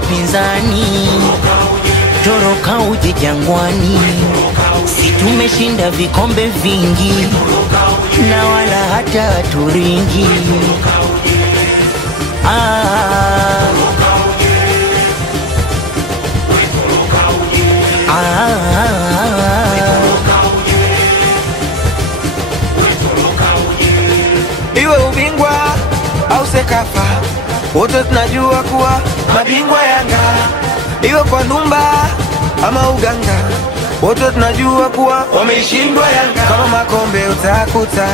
wapinzani, toroka uje Jangwani. Si tumeshinda vikombe vingi na wala hata turingi. Iwe ubingwa au Sekafa, wote tunajua kuwa mabingwa Yanga. Iwe kwa Ndumba ama uganga, wote tunajua kuwa wameshindwa Yanga. Kama makombe utakuta